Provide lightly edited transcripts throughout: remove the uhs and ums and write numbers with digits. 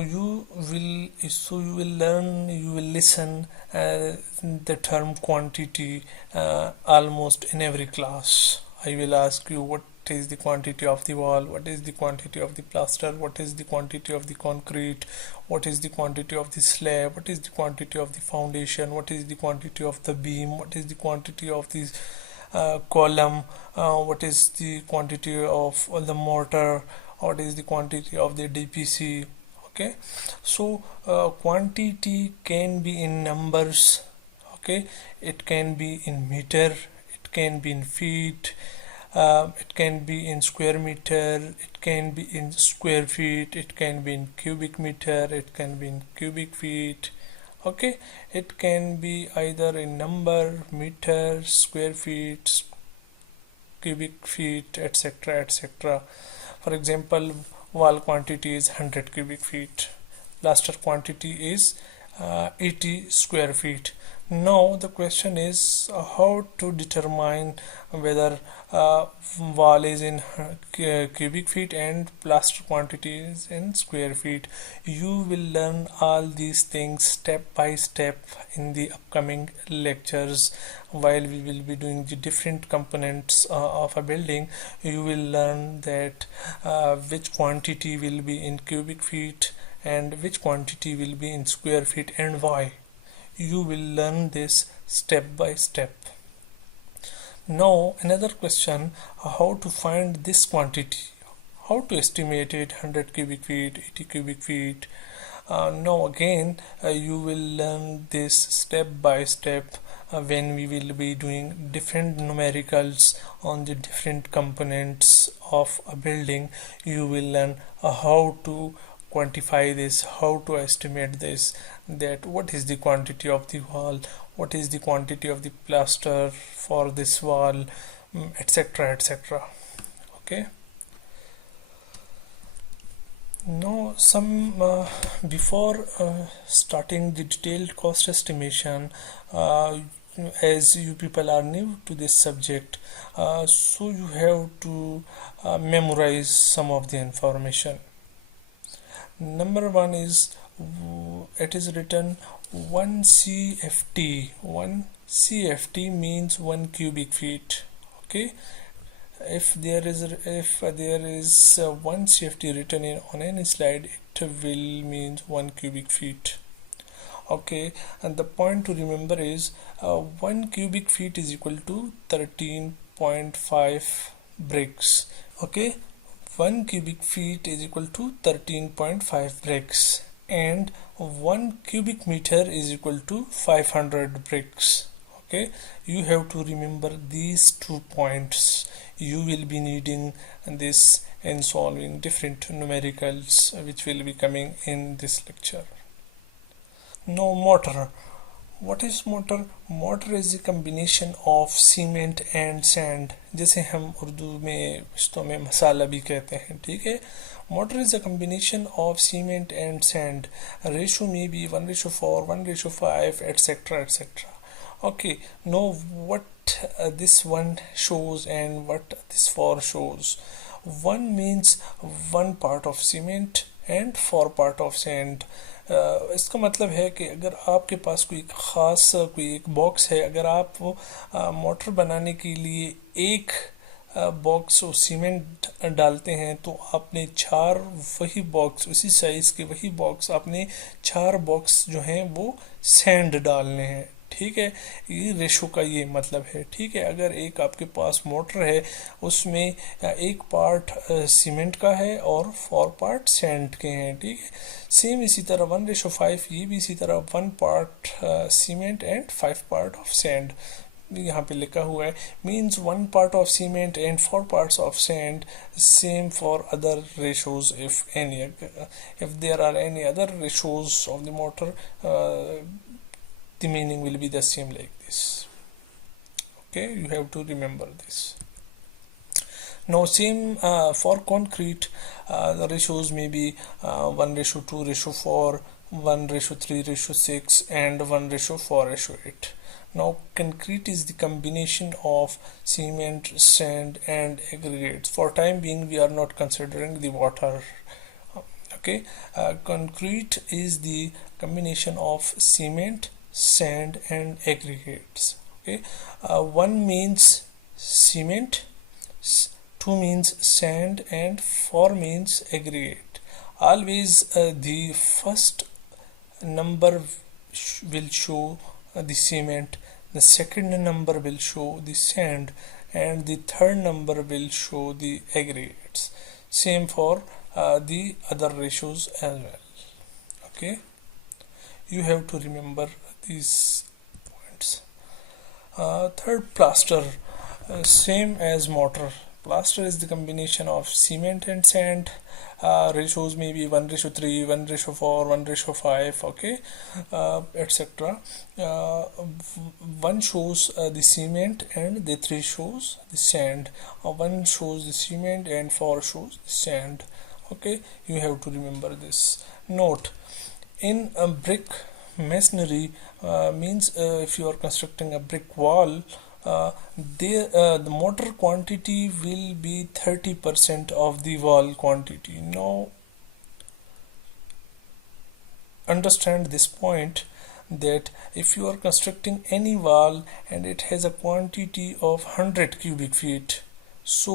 you will learn, you will listen the term quantity almost in every class. I will ask you what is the quantity of the wall, what is the quantity of the plaster, what is the quantity of the concrete, what is the quantity of the slab, what is the quantity of the foundation, what is the quantity of the beam, what is the quantity of the column, what is the quantity of the mortar, what is the quantity of the DPC. Okay, so quantity can be in numbers. Okay, it can be in meter, it can be in feet, it can be in square meter, it can be in square feet, it can be in cubic meter, it can be in cubic feet. Okay, it can be either in number, meter, square feet, cubic feet, etc., etc. For example, wall quantity is 100 cubic feet, plaster quantity is 80 square feet. Now the question is how to determine whether wall is in cubic feet and plaster quantity is in square feet. You will learn all these things step by step in the upcoming lectures. While we will be doing the different components of a building, you will learn that which quantity will be in cubic feet and which quantity will be in square feet and why. You will learn this step by step. Now another question, how to find this quantity, how to estimate it, 100 cubic feet, 80 cubic feet. Now again you will learn this step by step when we will be doing different numericals on the different components of a building. You will learn how to quantify this, how to estimate this, that what is the quantity of the wall, what is the quantity of the plaster for this wall, etc., etc. Okay, now before starting the detailed cost estimation, as you people are new to this subject, so you have to memorize some of the information. Number one is, it is written 1 CFT. 1 CFT means 1 cubic feet. Okay, if there is 1 CFT written on any slide, it will means 1 cubic feet. Okay, and the point to remember is 1 cubic feet is equal to 13.5 bricks. Okay, 1 cubic feet is equal to 13.5 bricks, and 1 cubic meter is equal to 500 bricks. Okay, you have to remember these 2 points. You will be needing this in solving different numericals which will be coming in this lecture. Now mortar. What is mortar? Mortar is a combination of cement and sand, जैसे हम उर्दू में रिश्तों में मसाला भी कहते हैं. ठीक है, mortar is a combination of cement and sand. Ratio may be 1:4, 1:5, etc., etc. Okay, now what this one shows and what this 4 shows. 1 means 1 part of cement and 4 part of sand. इसका मतलब है कि अगर आपके पास कोई ख़ास कोई एक बॉक्स है, अगर आप वो मोटर बनाने के लिए एक बॉक्स और सीमेंट डालते हैं, तो आपने 4 वही बॉक्स, उसी साइज़ के वही बॉक्स, आपने 4 बॉक्स जो हैं वो सैंड डालने हैं. ठीक है, ये रेशो का ये मतलब है. ठीक है, अगर एक आपके पास मोटर है, उसमें 1 पार्ट सीमेंट का है और 4 पार्ट सैंड के हैं. ठीक है, सेम इसी तरह 1:5, ये भी इसी तरह 1 part cement and 5 part of sand यहाँ पे लिखा हुआ है. Means 1 part of cement and 4 parts of sand. Same for other ratios if any, if there are any other ratios of the mortar, the meaning will be the same like this. Okay, you have to remember this. Now same for concrete, the ratios may be 1:2:4, 1:3:6, and 1:4:8. Now concrete is the combination of cement, sand and aggregates. For time being we are not considering the water. Okay, concrete is the combination of cement, sand, and aggregates. Okay, one means cement, two means sand, and four means aggregate. Always the first number will show the cement, the second number will show the sand, and the third number will show the aggregates. Same for the other ratios as well. Okay, you have to remember these points. Third, plaster, same as mortar. Plaster is the combination of cement and sand. Ratios may be 1:3, 1:4, 1:5, okay, etc. One shows the cement and the three shows the sand. One shows the cement and four shows the sand. Okay, you have to remember this. Note, in a brick masonry means if you are constructing a brick wall, the mortar quantity will be 30% of the wall quantity. Now understand this point, that if you are constructing any wall and it has a quantity of 100 cubic feet, so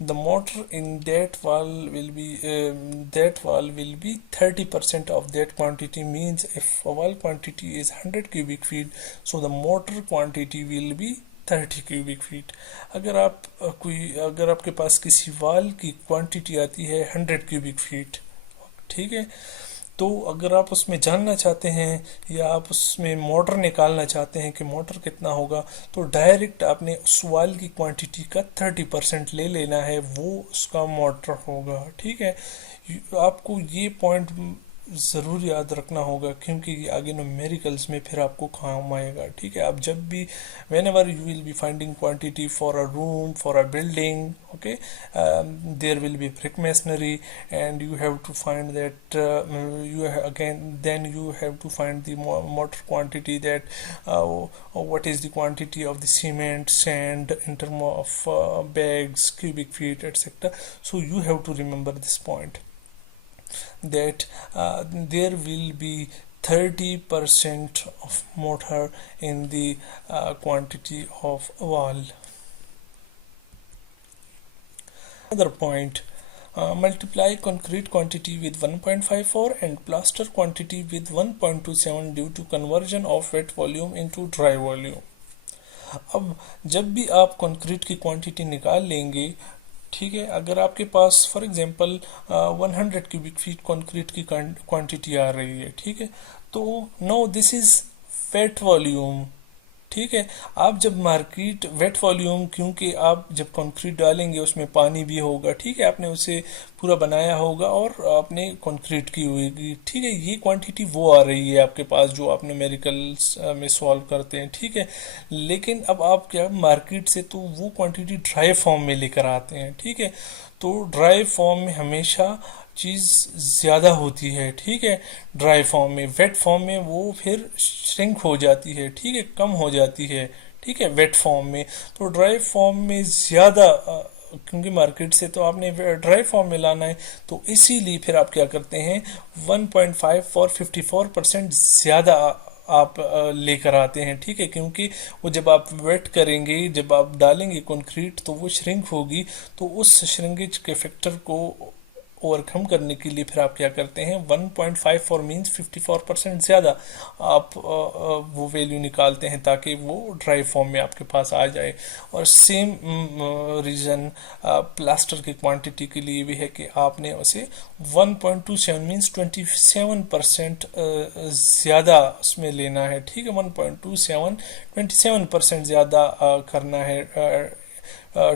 the mortar in that wall will be 30% of that quantity. Means if a wall quantity is 100 cubic feet, so the mortar quantity will be 30 cubic feet. अगर आपके पास किसी वाल की quantity आती है 100 cubic feet, ठीक है, तो अगर आप उसमें जानना चाहते हैं या आप उसमें मोटर निकालना चाहते हैं कि मोटर कितना होगा, तो डायरेक्ट आपने उस वाल की क्वांटिटी का 30% ले लेना है, वो उसका मोटर होगा। ठीक है, आपको ये पॉइंट ज़रूर याद रखना होगा, क्योंकि ये आगे न्यूमेरिकल्स में फिर आपको काम आएगा। ठीक है, आप जब भी whenever you will be finding quantity for a room, for a building, okay, there will be brick masonry, and you have to find that then you have to find the mortar quantity, that what is the quantity of the cement, sand in terms of bags, cubic feet, etc. So you have to remember this point, that there will be 30% of mortar in the quantity of wall. Another point, multiply concrete quantity with 1.54 and plaster quantity with 1.27 due to conversion of wet volume into dry volume. अब जब भी आप concrete की quantity निकाल लेंगे, ठीक है, अगर आपके पास for example 100 cubic feet concrete की क्वांटिटी आ रही है, ठीक है, तो no this is wet volume. ठीक है, आप जब मार्केट वेट वॉल्यूम, क्योंकि आप जब कंक्रीट डालेंगे उसमें पानी भी होगा, ठीक है, आपने उसे पूरा बनाया होगा और आपने कंक्रीट की होगी, ठीक है, ये क्वांटिटी वो आ रही है आपके पास जो आप न्यूमेरिकल्स में सॉल्व करते हैं। ठीक है, लेकिन अब आप क्या मार्केट से तो वो क्वांटिटी ड्राई फॉर्म में लेकर आते हैं। ठीक है, तो ड्राई फॉर्म में हमेशा चीज़ ज़्यादा होती है। ठीक है, ड्राई फॉर्म में, वेट फॉर्म में वो फिर श्रिंक हो जाती है, ठीक है, कम हो जाती है। ठीक है, वेट फॉर्म में, तो ड्राई फॉर्म में ज़्यादा, क्योंकि मार्केट से तो आपने ड्राई फॉर्म में लाना है, तो इसीलिए फिर आप क्या करते हैं 1.5 और 54% ज़्यादा आप लेकर आते हैं। ठीक है, क्योंकि वो जब आप वेट करेंगे, जब आप डालेंगे कंक्रीट, तो वो श्रिंक होगी, तो उस श्रिंकेज के फैक्टर को ओवरकम करने के लिए फिर आप क्या करते हैं 1.54 मीन्स 54% ज़्यादा आप वो वैल्यू निकालते हैं, ताकि वो ड्राई फॉर्म में आपके पास आ जाए। और सेम रीज़न प्लास्टर की क्वांटिटी के लिए भी है कि आपने उसे 1.27 मीन्स 27% ज़्यादा उसमें लेना है। ठीक है, 1.27 27% ज़्यादा करना है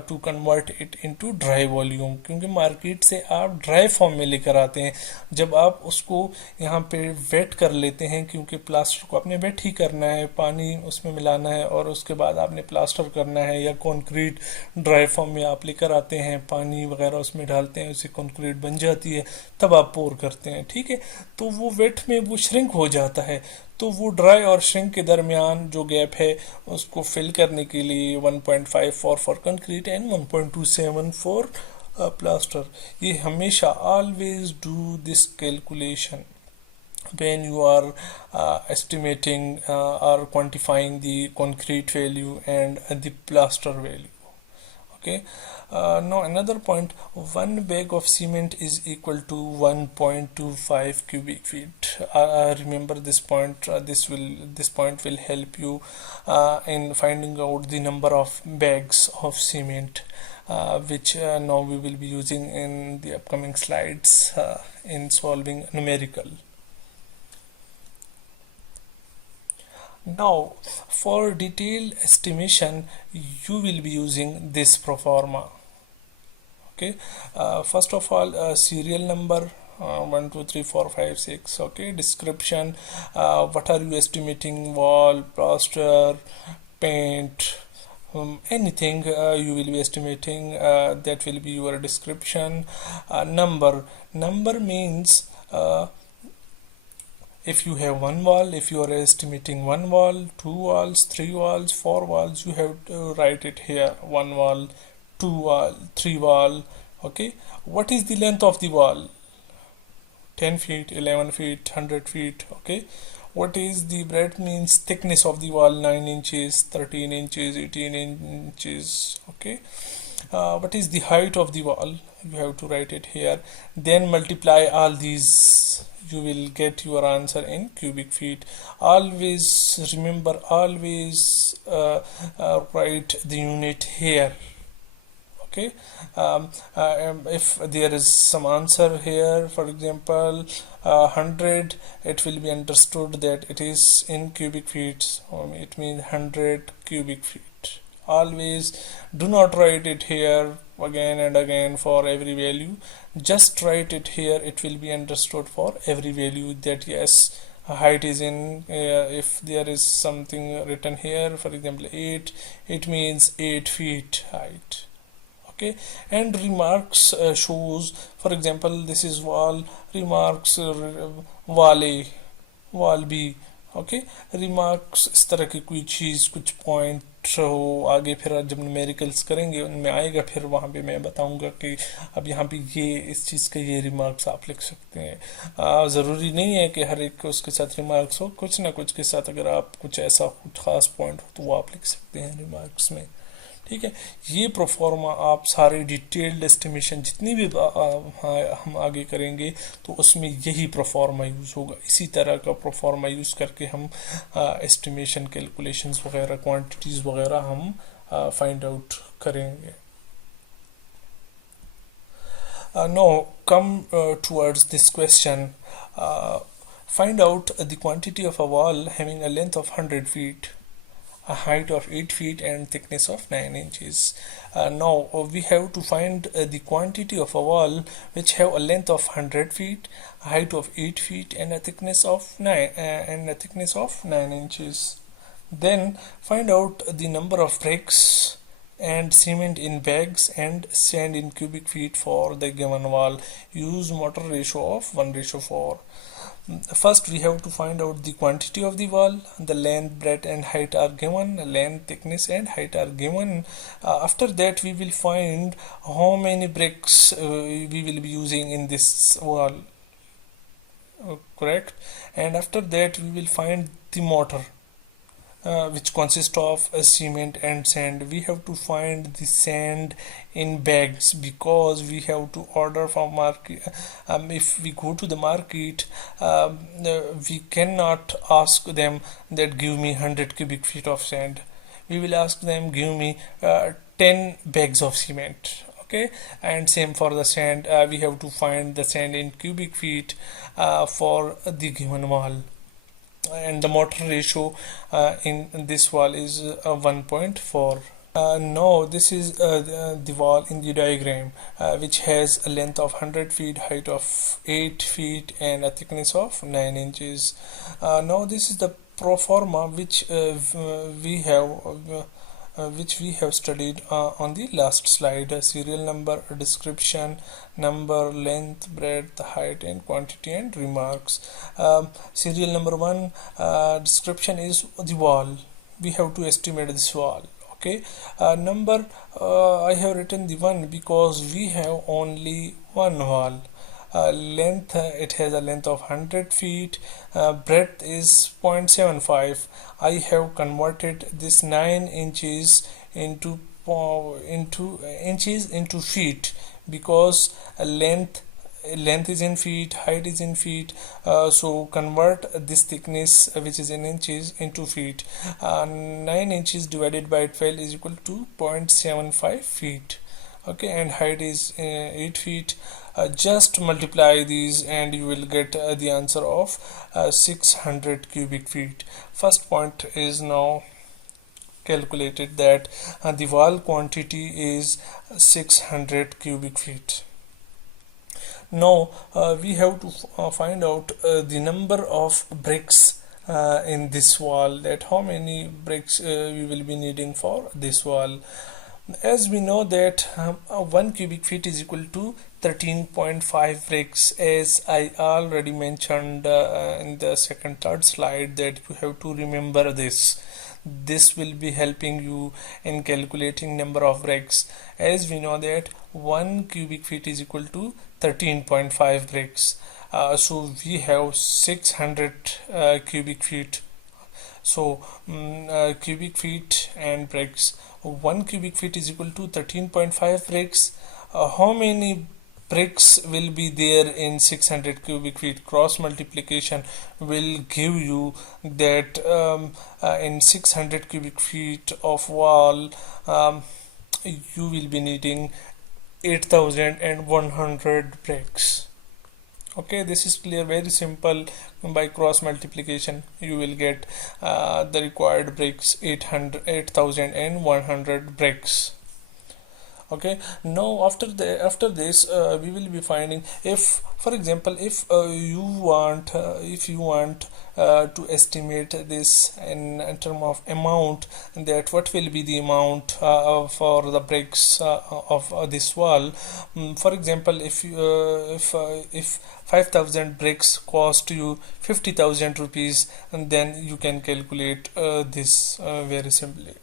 to convert it into dry volume, क्योंकि मार्केट से आप ड्राई फॉर्म में लेकर आते हैं। जब आप उसको यहाँ पे वेट कर लेते हैं, क्योंकि प्लास्टर को आपने वेट ही करना है, पानी उसमें मिलाना है और उसके बाद आपने प्लास्टर करना है, या कंक्रीट ड्राई फॉर्म में आप लेकर आते हैं, पानी वगैरह उसमें डालते हैं, उससे कंक्रीट बन जाती है, तब आप पोर करते हैं। ठीक है, तो वो वेट में वो श्रिंक हो जाता है, तो वो ड्राई और श्रिंक के दरमियान जो गैप है उसको फिल करने के लिए 1.54 for concrete and 1.27 for plaster. ये हमेशा always do this calculation when you are estimating or quantifying the concrete value and the plaster value. Okay. Now another point, one bag of cement is equal to 1.25 cubic feet. Remember this point. This point will help you in finding out the number of bags of cement, which now we will be using in the upcoming slides in solving numerical. Now, for detailed estimation, you will be using this pro forma. Okay, first of all, serial number 1 2 3 4 5 6. Okay, description, what are you estimating, wall, plaster, paint, anything you will be estimating, that will be your description. Number means if you have one wall, if you are estimating one wall, two walls, three walls, four walls, you have to write it here: one wall, two wall, three wall. Okay, what is the length of the wall? 10 feet, 11 feet, 100 feet. Okay, what is the breadth? Means thickness of the wall: 9 inches, 13 inches, 18 inches. Okay, what is the height of the wall? You have to write it here. Then multiply all these, you will get your answer in cubic feet. Always remember, always write the unit here. Okay, if there is some answer here, for example 100, it will be understood that it is in cubic feet. It means 100 cubic feet. Always do not write it here again and again for every value. Just write it here, it will be understood for every value, that yes, height is in, if there is something written here, for example 8, it means 8 feet height. Okay, and remarks shows, for example this is wall, remarks wall A, wall B. Okay, remarks इस तरह की कोई चीज़, कुछ point हो, आगे फिर जब numericals करेंगे उनमें आएगा, फिर वहाँ पे मैं बताऊंगा कि अब यहाँ पे ये इस चीज़ के ये रिमार्क्स आप लिख सकते हैं। ज़रूरी नहीं है कि हर एक उसके साथ रिमार्क्स हो, कुछ ना कुछ के साथ अगर आप कुछ ऐसा कुछ खास पॉइंट हो तो वो आप लिख सकते हैं रिमार्क्स में। ठीक है, ये प्रोफॉर्मा आप सारे डिटेल्ड एस्टिमेशन जितनी भी हम आगे करेंगे तो उसमें यही प्रोफॉर्मा यूज़ होगा। इसी तरह का प्रोफॉर्मा यूज़ करके हम एस्टिमेशन कैलकुलेशंस वगैरह, क्वांटिटीज़ वगैरह हम फाइंड आउट करेंगे। Now come towards this question. Find out the quantity of a wall having a length of 100 feet, a height of 8 feet and thickness of 9 inches. Now we have to find the quantity of a wall which have a length of 100 feet, a height of 8 feet and a thickness of 9 inches. Then find out the number of bricks and cement in bags and sand in cubic feet for the given wall. Use Motter ratio of 1:4. First we have to find out the quantity of the wall. The length, breadth and height are given. Length, thickness and height are given. After that we will find how many bricks we will be using in this wall, correct? And after that we will find the mortar, which consists of cement and sand. We have to find the sand in bags because we have to order from market. If we go to the market, we cannot ask them that give me 100 cubic feet of sand. We will ask them give me 10 bags of cement. Okay, and same for the sand. We have to find the sand in cubic feet for the given wall. And the mortar ratio in this wall is 1.4. Now this is the wall in the diagram, which has a length of 100 feet, height of 8 feet and a thickness of 9 inches. Now this is the pro forma which we have studied on the last slide. Serial number, description, number, length, breadth, height and quantity and remarks. Serial number 1, description is the wall. We have to estimate this wall. Okay, number I have written the 1 because we have only one wall. Length, it has a length of 100 feet. Breadth is 0.75. I have converted this 9 inches into inches into feet because length is in feet, height is in feet, so convert this thickness which is in inches into feet. 9 inches divided by 12 is equal to 0.75 feet. Okay, and height is 8 feet. Just multiply these and you will get the answer of 600 cubic feet. First point is now calculated, that the wall quantity is 600 cubic feet. Now we have to find out the number of bricks in this wall, that how many bricks we will be needing for this wall. As we know that 1 cubic feet is equal to 13.5 bricks, as I already mentioned in the third slide, that you have to remember this. This will be helping you in calculating number of bricks. As we know that 1 cubic feet is equal to 13.5 bricks. So we have 600 cubic feet. So cubic feet and bricks. 1 cubic feet is equal to 13.5 bricks. How many bricks will be there in 600 cubic feet? Cross multiplication will give you that in 600 cubic feet of wall you will be needing 8100 bricks. Okay, this is clear, very simple. By cross multiplication you will get the required bricks, 8100 bricks. Okay, now after this we will be finding, if for example if you want to estimate this in term of amount, that what will be the amount for the bricks of this wall. For example, if 5000 bricks cost you 50,000 rupees, and then you can calculate this very simply.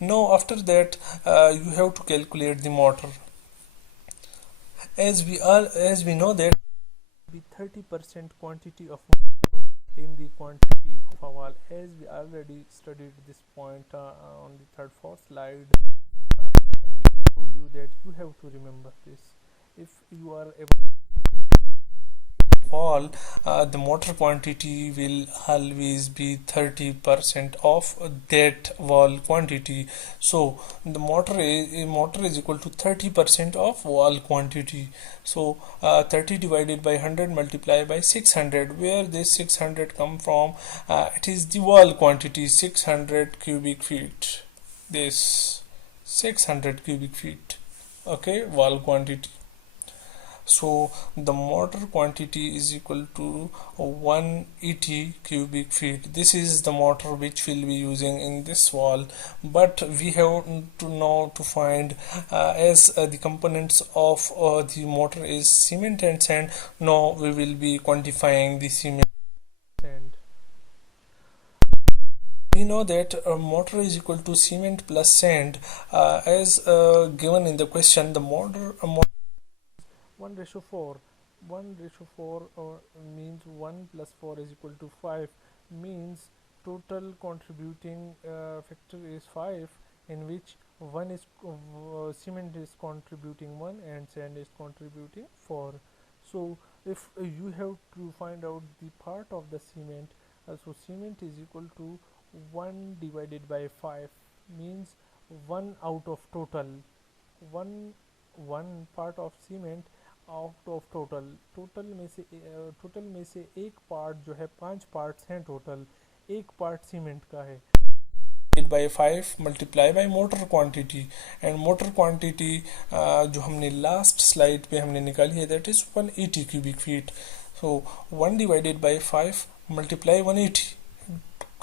Now after that you have to calculate the mortar. As we know that the 30% quantity of mortar in the quantity of a wall, as we already studied this point on the fourth slide. I told you that you have to remember this. If you are able wall, the mortar quantity will always be 30% of that wall quantity. So the mortar is equal to 30% of wall quantity. So 30 divided by 100 multiplied by 600. Where this 600 come from? It is the wall quantity, 600 cubic feet. This 600 cubic feet. Okay, wall quantity. So the mortar quantity is equal to 180 cubic feet. This is the mortar which we'll be using in this wall, but we have to now to find as the components of the mortar is cement and sand. Now we will be quantifying the cement and sand. We know that mortar is equal to cement plus sand, as given in the question. The mortar 1:4. 1:4 means 1 plus 4 is equal to 5, means total contributing factor is 5, in which one is cement is contributing 1 and sand is contributing 4. So if you have to find out the part of the cement, so cement is equal to 1 divided by 5, means 1 out of total. one part of cement out of total में से एक part जो है, 5 parts हैं total, एक part cement का है. by 5 multiply by motor quantity, and motor quantity जो हमने लास्ट स्लाइड पे हमने निकाली है, that is 180 cubic feet. So 1 divided by 5 multiply 180,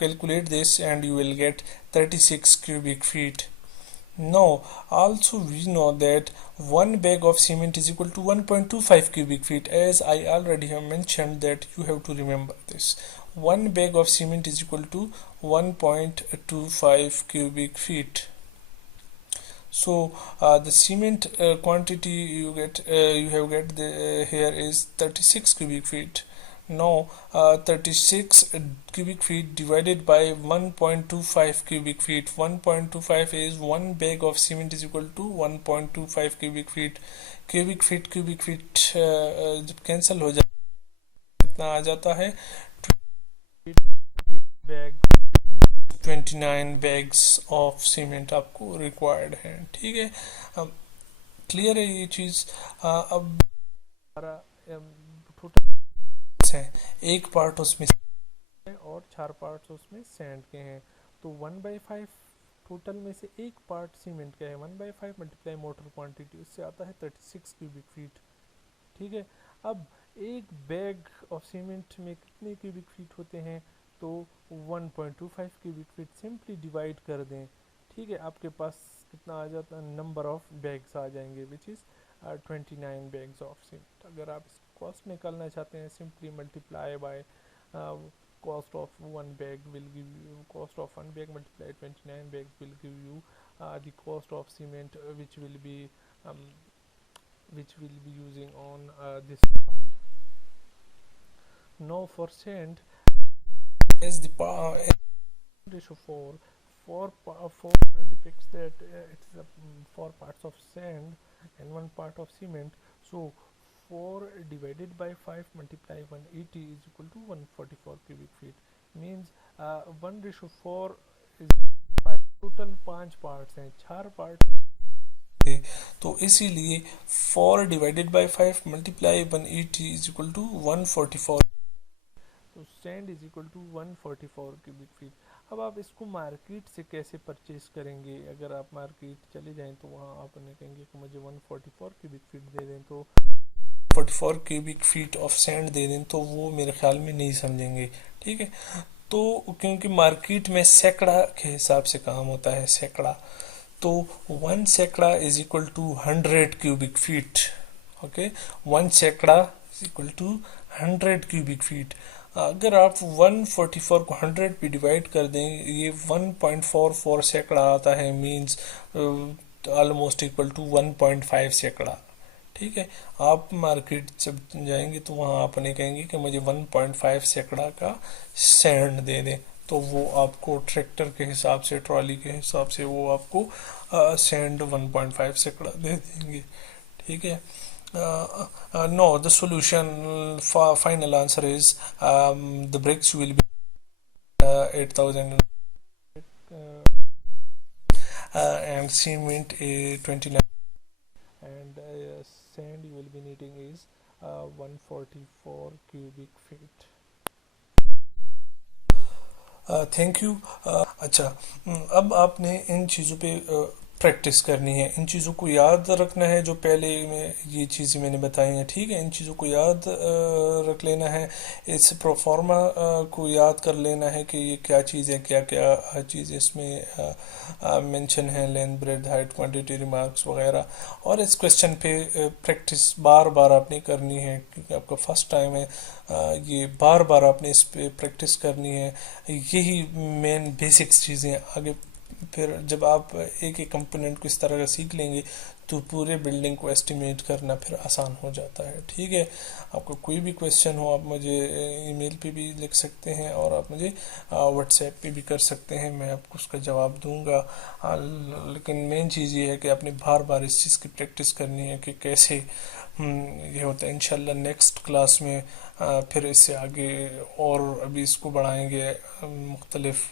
calculate this and you will get 36 cubic feet. Now, also we know that one bag of cement is equal to 1.25 cubic feet. As I already have mentioned that you have to remember this. One bag of cement is equal to 1.25 cubic feet. So the cement quantity you have get here is 36 cubic feet. Now 36 cubic feet divided by 1.25 cubic feet. 1.25 is one bag of cement is equal to 1.25 cubic feet. Cubic feet जब cancel हो जाए कितना आ जाता है 29 bags of cement आपको required है. ठीक है, अब क्लियर है ये चीज. अब टोटल है एक पार्ट उसमें और 4 पार्ट्स उसमें सैंड के हैं. तो 1/5 टोटल में से एक पार्ट सीमेंट का है. 1/5 मल्टीप्लाई मोटर क्वांटिटी उससे आता है 36 क्यूबिक फीट. ठीक है, अब एक बैग ऑफ सीमेंट में कितने क्यूबिक फीट होते हैं? तो 1.25 क्यूबिक फीट. सिंपली डिवाइड कर दें. ठीक है, आपके पास कितना आ जाता है? नंबर ऑफ बैग्स आ जाएंगे which is 29 bags of cement. अगर आप कॉस्ट निकालना चाहते हैं simply multiply by cost of one bag will give you cost of one bag multiply 29 bags will give you the cost of cement um, which will be using on this wall. Now for sand, as the ratio 4 depicts that it's 4 parts of sand and 1 part of cement. So 4 divided by 5 multiply 180 is equal to 144 cubic feet. Means 1:4 is 5. Total 5 parts हैं, 4 part थे. तो इसीलिए 4 divided by 5 multiply 180 is equal to 144. तो sand is equal to 144 cubic feet. अब आप इसको market से कैसे परचेज करेंगे? अगर आप मार्केट चले जाएं तो वहाँ आप उन्हें कहेंगे कि मुझे 144 क्यूबिक फीट दे दें, तो 44 क्यूबिक फीट ऑफ सैंड दे दें, तो वो मेरे ख्याल में नहीं समझेंगे. ठीक है, तो क्योंकि मार्केट में सैकड़ा के हिसाब से काम होता है, सैकड़ा. तो 1 सैकड़ा is equal to 100 cubic feet. Okay, 1 सैकड़ा is equal to 100 cubic feet. अगर आप 144 को 100 पे डिवाइड कर दें, ये 1.44 सैकड़ा आता है. मींस ऑलमोस्ट इक्वल टू 1.5 सैकड़ा. ठीक है, आप मार्केट जब जाएंगे तो वहाँ आप उन्हें कहेंगे कि मुझे 1.5 सैकड़ा का सैंड दे दें, तो वो आपको ट्रैक्टर के हिसाब से, ट्रॉली के हिसाब से वो आपको सैंड 1.5 सैकड़ा दे देंगे. ठीक है, no, the solution final answer is the bricks will be 8,000 and cement 29 and sand you will be needing is 144 cubic feet. Thank you. अच्छा, अब आपने इन चीज़ों पे प्रैक्टिस करनी है, इन चीज़ों को याद रखना है जो पहले में ये चीज़ें मैंने बताई हैं. ठीक है, इन चीज़ों को याद रख लेना है. इस प्रोफॉर्मा को याद कर लेना है कि ये क्या चीज़ है, क्या क्या चीज़ इसमें मेंशन है, length, breadth, height, quantity, remarks वगैरह. और इस क्वेश्चन पे प्रैक्टिस बार बार आपने करनी है क्योंकि आपका फर्स्ट टाइम है. ये बार बार आपने इस पे प्रैक्टिस करनी है. यही मेन बेसिक्स चीज़ें. आगे फिर जब आप एक एक कंपोनेंट को इस तरह का सीख लेंगे तो पूरे बिल्डिंग को एस्टिमेट करना फिर आसान हो जाता है. ठीक है, आपको कोई भी क्वेश्चन हो आप मुझे ईमेल पे भी लिख सकते हैं और आप मुझे व्हाट्सएप पे भी कर सकते हैं, मैं आपको उसका जवाब दूंगा. लेकिन मेन चीज़ ये है कि आपने बार बार इस चीज़ की प्रैक्टिस करनी है कि कैसे ये होता है. इंशाल्लाह नेक्स्ट क्लास में फिर इससे आगे और अभी इसको बढ़ाएंगे मुख्तलिफ